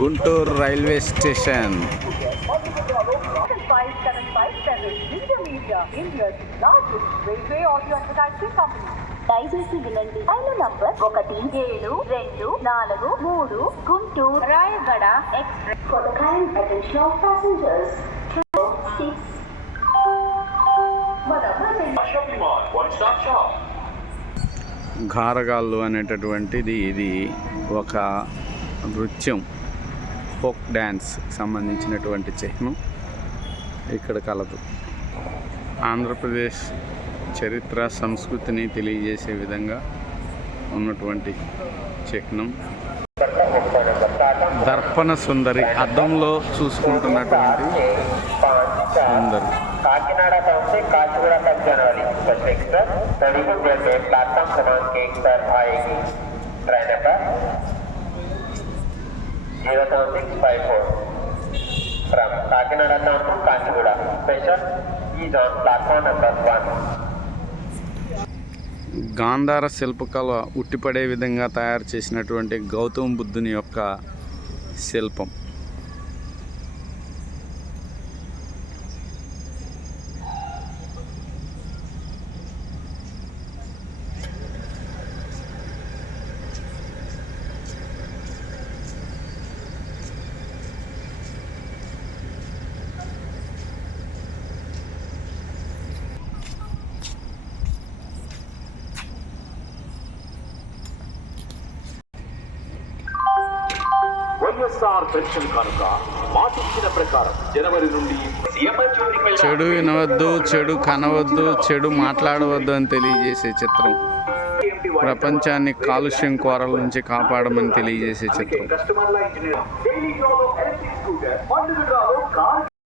Guntur railway station. దయచేసి వినండి. రైలు number 1724 Guntur Rayagada express. For the kind attention of passengers, 6 ఘారగాళ్ళు అనేటటువంటిది ఇది ఒక నృత్యం, ఫోక్ డ్యాన్స్ సంబంధించినటువంటి చిహ్నం ఇక్కడ కలదు. ఆంధ్రప్రదేశ్ చరిత్ర సంస్కృతిని తెలియజేసే విధంగా ఉన్నటువంటి చిహ్నం. దర్పణ సుందరి, అద్దంలో చూసుకుంటున్నటువంటి సుందరి. काकीनाडा टाउन से काचगुड़ा तक जाने वाली स्पेशल एक्सप्रेस 32 देर में प्लेटफॉर्म क्रमांक 1 पर आएगी. Train number 00654 from Kakinada town to Kacheguda special is on platform number 1. Gandhara శిల్పకళ ఉట్టిపడే విధంగా తయారు చేసినటువంటి గౌతమ బుద్ధుని యొక్క శిల్పం. వైఎస్ఆర్ పెన్షన్ కానుక మాటిచ్చిన ప్రకారం జనవరి నుండి చెడు వినవద్దు, చెడు కనవద్దు, చెడు మాట్లాడవద్దు అని తెలియజేసే చిత్రం. ప్రపంచాన్ని కాలుష్యం కోరల నుంచి కాపాడమని తెలియజేసే చిత్రం.